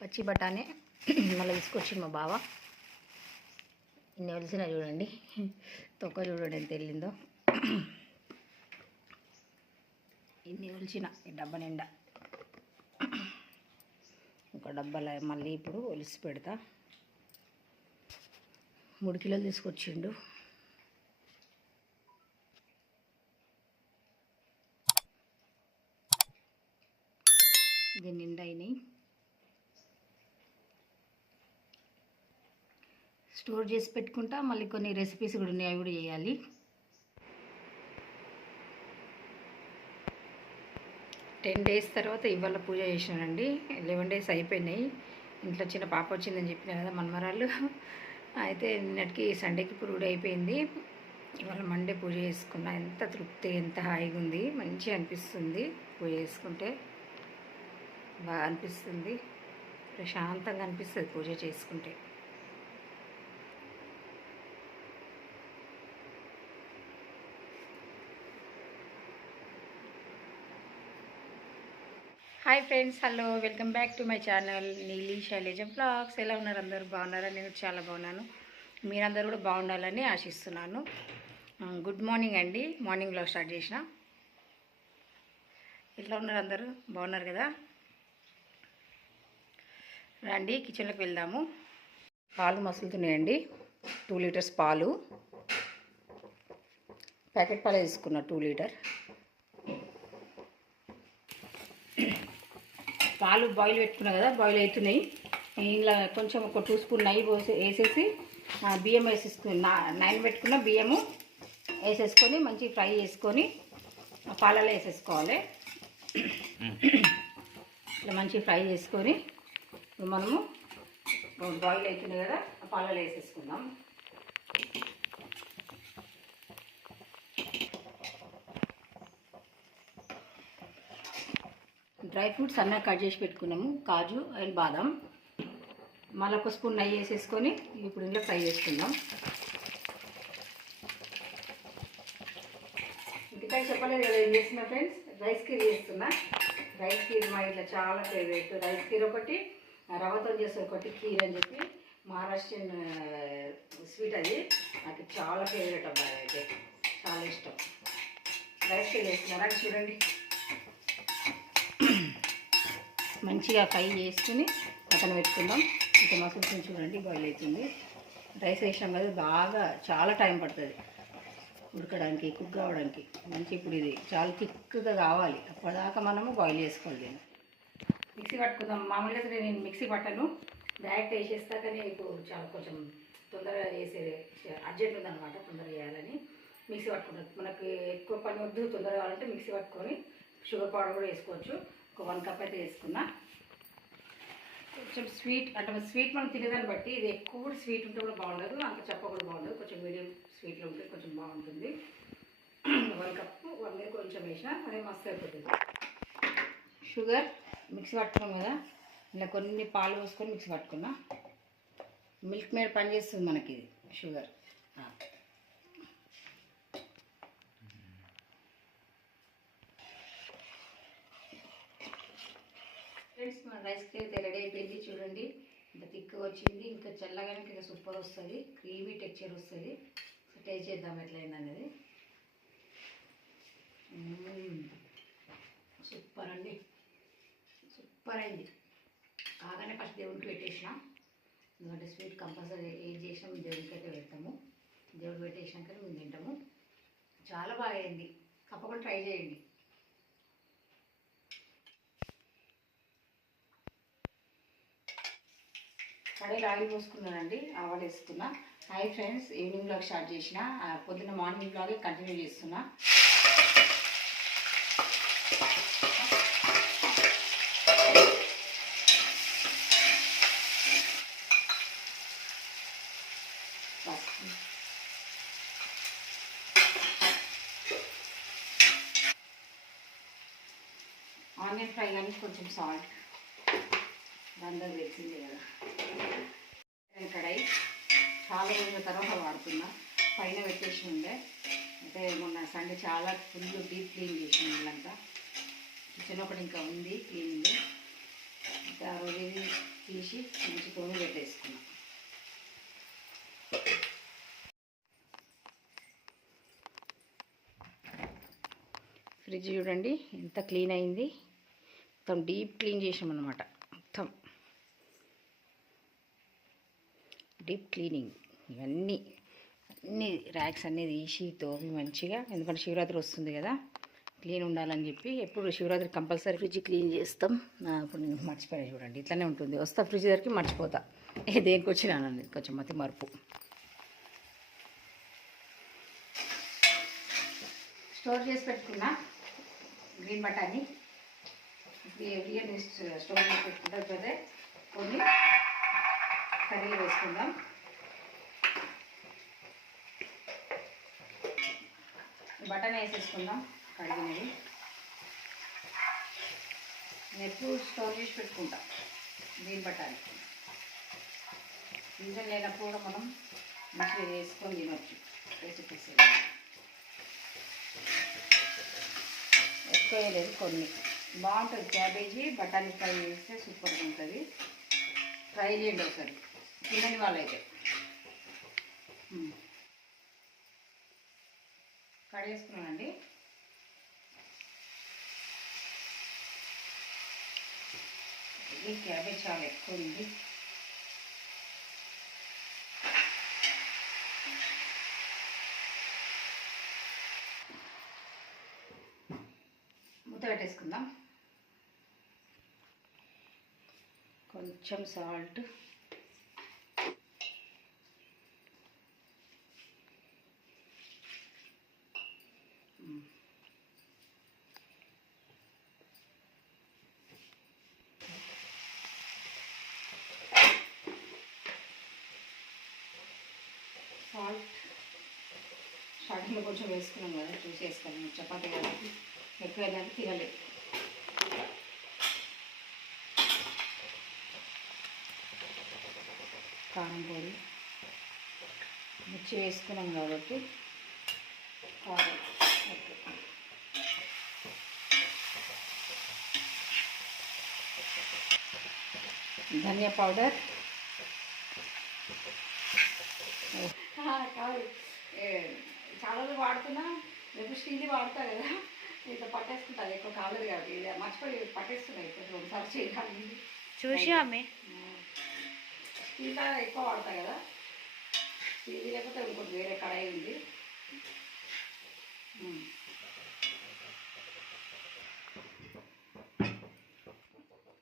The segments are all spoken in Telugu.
పచ్చి బఠానీ మళ్ళీ తీసుకొచ్చి మా బావ ఇన్ని వలిసిన చూడండి, తొక్క చూడండి ఎంత వెళ్ళిందో. ఇన్ని ఒలిచిన ఈ డబ్బా నిండా. ఒక డబ్బాలో మళ్ళీ ఇప్పుడు ఒలిసి పెడతా. 3 కిలోలు తీసుకొచ్చిండు. దీని నిండా అయినాయి. స్టోర్ చేసి పెట్టుకుంటా. మళ్ళీ కొన్ని రెసిపీస్ కూడా ఉన్నాయి, అవి కూడా చేయాలి. టెన్ డేస్ తర్వాత ఇవాళ పూజ చేసినానండి. 11 డేస్ అయిపోయినాయి. ఇంట్లో చిన్న పాప వచ్చిందని చెప్పిన కదా, మనమరాళ్ళు. అయితే నిన్నటికి సండేకి పురుడు అయిపోయింది. ఇవాళ మండే పూజ చేసుకున్నా. ఎంత తృప్తి, ఎంత హాయిగా ఉంది, మంచిగా అనిపిస్తుంది. పూజ చేసుకుంటే బాగా అనిపిస్తుంది, ప్రశాంతంగా అనిపిస్తుంది పూజ చేసుకుంటే. Hi friends, hello, welcome back to my channel నీలి శైలజ బ్లాగ్స్. ఎలా ఉన్నారు అందరూ? బాగున్నారా? నేను చాలా బాగున్నాను. మీరందరూ కూడా బాగుండాలని ఆశిస్తున్నాను. గుడ్ మార్నింగ్ అండి. మార్నింగ్ బ్లాగ్ స్టార్ట్ చేసిన. ఎట్లా ఉన్నారు అందరూ? బాగున్నారు కదా? రండి కిచెన్లోకి వెళ్దాము. పాలు మసులుతున్నాయండి. 2 లీటర్స్ పాలు, ప్యాకెట్ పాలు తీసుకున్నా 2 లీటర్. పాలు బాయిల్ పెట్టుకున్నా కదా, బాయిల్ అవుతున్నాయి. ఇలా కొంచెం ఒక 2 స్పూన్ నెయ్యి వేసేసి బియ్యం వేసేసుకుని నానబెట్టుకున్న బియ్యము వేసేసుకొని మంచి ఫ్రై చేసుకొని పాలలో వేసేసుకోవాలి. ఇట్లా మంచి ఫ్రై చేసుకొని మనము బాయిల్ అవుతున్నాయి కదా, పాలలో వేసేసుకుందాం. డ్రై ఫ్రూట్స్ అన్నీ కట్ చేసి పెట్టుకున్నాము. కాజు అండ్ బాదం. మళ్ళీ 1 స్పూన్ నెయ్యి వేసేసుకొని ఇప్పుడు ఇంట్లో ఫ్రై చేసుకుందాం. ఇంకా చెప్పలేదు కదా ఏం చేస్తున్నా ఫ్రెండ్స్, రైస్ కీర్ చేస్తున్నా. రైస్ కీర్ మా ఇట్లా చాలా ఫేవరెట్. రైస్ కీర్ ఒకటి, రవ్వతో చేసే ఒకటి కీర్ అని చెప్పి మహారాష్ట్రన్ స్వీట్. అది నాకు చాలా ఫేవరెట్ అబ్బాయి, అయితే చాలా ఇష్టం. రైస్ కీర్ చేస్తున్నారా చూడండి. మంచిగా ఫ్రై చేసుకుని పక్కన పెట్టుకుందాం. ఇంకా మసాలా చూడండి బాయిల్ అవుతుంది. రైస్ వేసినాం కదా, బాగా చాలా టైం పడుతుంది ఉడకడానికి, కుక్ కావడానికి. మంచి ఇప్పుడు ఇది చాలా థిక్గా కావాలి, అప్పటిదాకా మనము బాయిల్ చేసుకోవాలి. నేను మిక్సీ పట్టుకుందాం. మామూలుగా నేను మిక్సీ పట్టను, డైరెక్ట్ వేసేస్తా. కానీ ఇప్పుడు చాలా కొంచెం తొందరగా చేసే అర్జెంట్ ఉందన్నమాట, తొందరగా చేయాలని మిక్సీ పట్టుకుంటాం. మనకి ఎక్కువ పని వద్దు, తొందరగా కావాలంటే మిక్సీ పట్టుకొని షుగర్ పౌడర్ కూడా వేసుకోవచ్చు. ఒక 1 కప్ అయితే వేసుకున్నా. కొంచెం స్వీట్ అంటే స్వీట్ మనం తినేదాన్ని బట్టి, ఇది ఎక్కువ కూడా స్వీట్ ఉంటే కూడా బాగుండదు, అంత చెప్ప కూడా బాగుండదు. కొంచెం మీడియం స్వీట్లో ఉంటే కొంచెం బాగుంటుంది. 1 కప్పు 1 కొంచెం వేసినా అదే మస్తు అయిపోతుంది. షుగర్ మిక్సీ పట్టుకున్నాం కదా, ఇలా కొన్ని పాలు పోసుకొని మిక్సీ పట్టుకున్నా. మిల్క్ మేడ్ పని చేస్తుంది మనకి ఇది షుగర్. ఫ్రెండ్స్, మన రైస్ అయితే రెడీ అయిపోయింది. చూడండి ఇంత థిక్గా వచ్చింది. ఇంకా చల్లగానే ఇంకా సూపర్ వస్తుంది, క్రీమీ టెక్చర్ వస్తుంది. టేస్ట్ చేద్దాం ఎట్లయింది అనేది. సూపర్ అండి, సూపర్ అయింది. కాగానే ఫస్ట్ దేవుడికి పెట్టేసిన, ఎందుకంటే స్వీట్ కంపల్సరీ ఏది చేసినా మేము దేవుడికి అయితే పెడతాము. దేవుడు పెట్టేసినాక మేము తింటాము. చాలా బాగా అయింది, తప్పకుండా ట్రై చేయండి. కడాయిలో ఆయిల్ పోసుకున్నానండి, ఆవాలు వేసుకున్నా. Hi friends, evening blog start చేసిన. పొద్దున్న మార్నింగ్ బ్లాగే కంటిన్యూ చేస్తున్నా. ఆనియన్ ఫ్రై కానీ కొంచెం సాల్ట్, అందరూ తెలిసిందే కదా. కడాయి చాలా రోజుల తర్వాత వాడుతున్నా. పైన పెట్టేసి ఉండే, అంటే మొన్న సండే చాలా ఫుల్ డీప్ క్లీన్ చేసిన ఇల్లంతా. కిచెన్ ఒకటి ఇంకా ఉంది క్లీనింగ్. ఆ రోజు ఇది తీసి మంచి తోమి పెట్టేసుకున్నాం. ఫ్రిడ్జ్ చూడండి ఎంత క్లీన్ అయింది. మొత్తం డీప్ క్లీన్ చేసామన్నమాట. మొత్తం డీప్ క్లీనింగ్. ఇవన్నీ అన్ని ర్యాక్స్ అన్నీ తీసి తోమి మంచిగా, ఎందుకంటే శివరాత్రి వస్తుంది కదా, క్లీన్ ఉండాలని చెప్పి ఎప్పుడు శివరాత్రి కంపల్సరీ ఫ్రిడ్జ్ క్లీన్ చేస్తాం. ఇప్పుడు నేను మర్చిపోయా చూడండి, ఇట్లనే ఉంటుంది. వస్తా ఫ్రిడ్జ్ దగ్గరికి మర్చిపోతా, దేనికి వచ్చినానండి, కొంచెం మతి మరుపు. స్టోర్ చేసి పెట్టుకున్నా గ్రీన్ బటానీ బియ్యం స్టోర్ చేసి పెట్టుకుంటా. ఇప్పుడైతే కొన్ని కర్రీలు వేసుకుందాం. బటానీ వేసేసుకుందాం కడిగినవి. నేను ఎప్పుడు స్టోర్ చేసి పెట్టుకుంటా గ్రీన్ బటానీ. సీజన్ లేనప్పుడు కూడా మనం మంచిగా వేసుకొని తినవచ్చు. రెసిపీస్ ఎక్కువ వేయలేదు, కొన్ని. బాగుంటుంది. క్యాబేజీ బఠానీ ఫ్రై చేస్తే సూపర్గా ఉంటుంది. ట్రై చేయండి ఒకసారి తినని వాళ్ళైతే. కడిగేసుకున్నానండి. ఇది క్యాబేజ్ చాలా ఎక్కువ ఉంది. మూత పెట్టేసుకుందాం. కొంచెం సాల్ట్, స్టార్టింగ్లో కొంచెం వేసుకున్నాం కదా, చూసి వేసుకోవాలి. చపాతీ కాబట్టి ఎక్కువ అయినట్టు తినలేదు. కారం పొడి, మిర్చి వేసుకున్నాం కాబట్టి కారం. ఓకే, ధనియా పౌడర్. కాదు, చాలా రోజులు వాడుతున్నా, రేపు స్టీల్ వాడతా కదా, ఇట్లా పట్టేసుకుంటుంది. ఎక్కువ కాలేదు కాబట్టి మర్చిపోయి పట్టేస్తున్నాయి. కొంచెం ఒకసారి చేయాలి చూసి. ఆమె స్టీల్ ఎక్కువ వాడతా కదా, స్టీల్ లేకపోతే ఇంకోటి వేరే కడాయి ఉంది.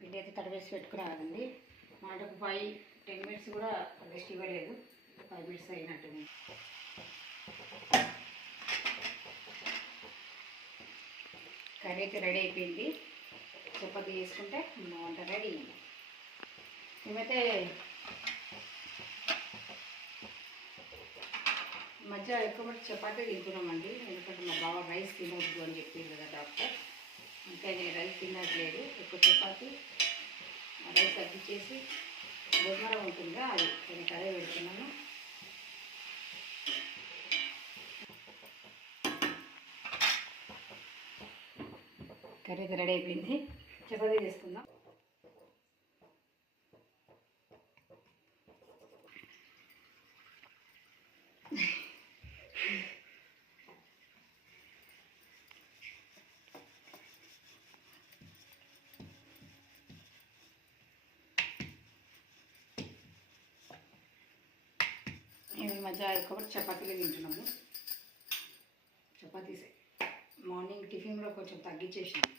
పిండి అయితే తడివేసి పెట్టుకున్నా కదండి. మాట ఒక 5-10 మినిట్స్ కూడా రెస్ట్ ఇవ్వలేదు. 5 మినిట్స్ అయినట్టుంది. కర్రీ అయితే రెడీ అయిపోయింది. చపాతీ చేసుకుంటే వంట రెడీ. మేమైతే మధ్య ఎక్కువ మట్టి చపాతీ తింటున్నామండి. ఎందుకంటే మా బావ రైస్ తినవద్దు అని చెప్పింది కదా డాక్టర్. ఇంకా నేను రైస్ తినట్లేదు. ఎక్కువ చపాతీ, రైస్ తగ్గించేసి గోధుమరం ఉంటుందిగా, అది నేను కర్రీ పెడుతున్నాను. కర్రీ అయితే రెడీ అయిపోయింది. చపాతీ చేసుకుందాం. మేము మధ్య ఎక్కువ చపాతీలు తింటున్నాము. చపాతీసే మార్నింగ్ టిఫిన్ కూడా కొంచెం తగ్గించేసినాం.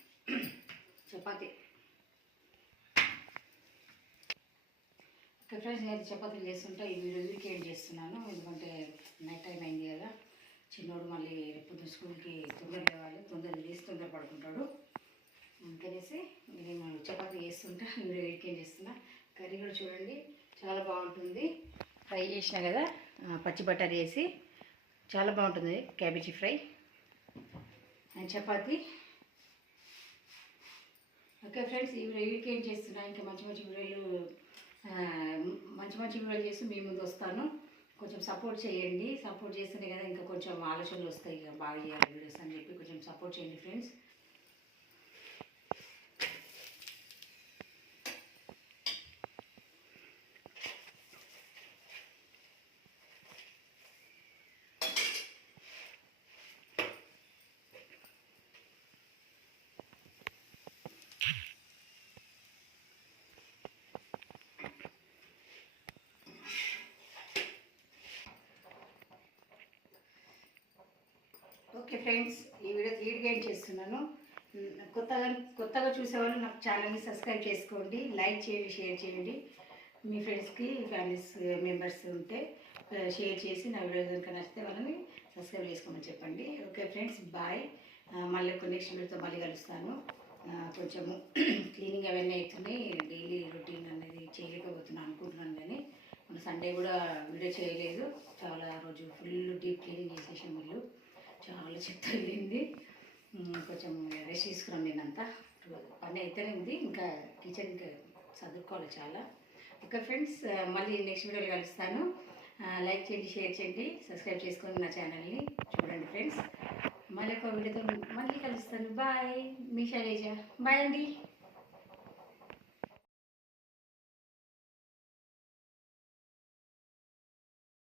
చపాతీ ఫ్రెండ్స్, నేను చపాతీలు చేస్తుంటే ఈ వీడియో వీకెండ్ చేస్తున్నాను. ఎందుకంటే నైట్ టైం అయింది కదా, చిన్నోడు మళ్ళీ రేపు స్కూల్కి తొందరగా లేవాలి, తొందరగా లేసి తొందర పడుకుంటాడు. అందుకనేసి నేను చపాతీ చేస్తుంటా, వీడియో వీకెండ్ చేస్తున్నా. కర్రీ కూడా చూడండి చాలా బాగుంటుంది. ఫ్రై చేసినా కదా, పచ్చి బటారీ వేసి చాలా బాగుంటుంది cabbage fry and chapati. Okay friends, ఈ వీకెండ్ చేస్తున్నా. ఇంకా మంచి మంచి వీడియోలు చేసి మీ ముందు వస్తాను. కొంచెం సపోర్ట్ చేయండి. సపోర్ట్ చేస్తేనే కదా ఇంకా కొంచెం ఆలోచనలు వస్తాయి, ఇక బాగా చేయాలి వీడియోస్ అని చెప్పి కొంచెం సపోర్ట్ చేయండి ఫ్రెండ్స్. ఫ్రెండ్స్, ఈ వీడియో లీడ్గా ఏం చేస్తున్నాను. కొత్తగా చూసేవాళ్ళు నాకు ఛానల్ని సబ్స్క్రైబ్ చేసుకోండి, లైక్ చేయండి, షేర్ చేయండి. మీ ఫ్రెండ్స్కి ఫ్యామిలీస్ మెంబర్స్ ఉంటే షేర్ చేసి నా వీడియో కనుక నచ్చితే వాళ్ళని సబ్స్క్రైబ్ చేసుకోమని చెప్పండి. Okay friends, bye. మళ్ళీ ఒక నెక్స్ట్ వీడియోతో మళ్ళీ కలుస్తాను. కొంచెము క్లీనింగ్ అవన్నీ అవుతున్నాయి, డైలీ రొటీన్ అనేది చేయలేకపోతున్నాను అనుకుంటున్నాను. కానీ మన సండే కూడా వీడియో చేయలేదు. చాలా రోజు ఫుల్ డీప్ క్లీనింగ్ చేసేసాం. ఇల్లు చాలా చెత్త వెళ్ళింది. కొంచెం రెస్ట్ తీసుకున్నాం. నేనంతా పని అయితేనే ఉంది, ఇంకా కిచెన్ ఇంకా చదువుకోవాలి చాలా. ఓకే ఫ్రెండ్స్, మళ్ళీ నెక్స్ట్ వీడియోలో కలుస్తాను. లైక్ చేయండి, షేర్ చేయండి, సబ్స్క్రైబ్ చేసుకొని నా ఛానల్ని చూడండి ఫ్రెండ్స్. మళ్ళీ ఒక వీడియోతో మళ్ళీ కలుస్తాను. బాయ్, మీ శైలజ. బాయ్ అండి.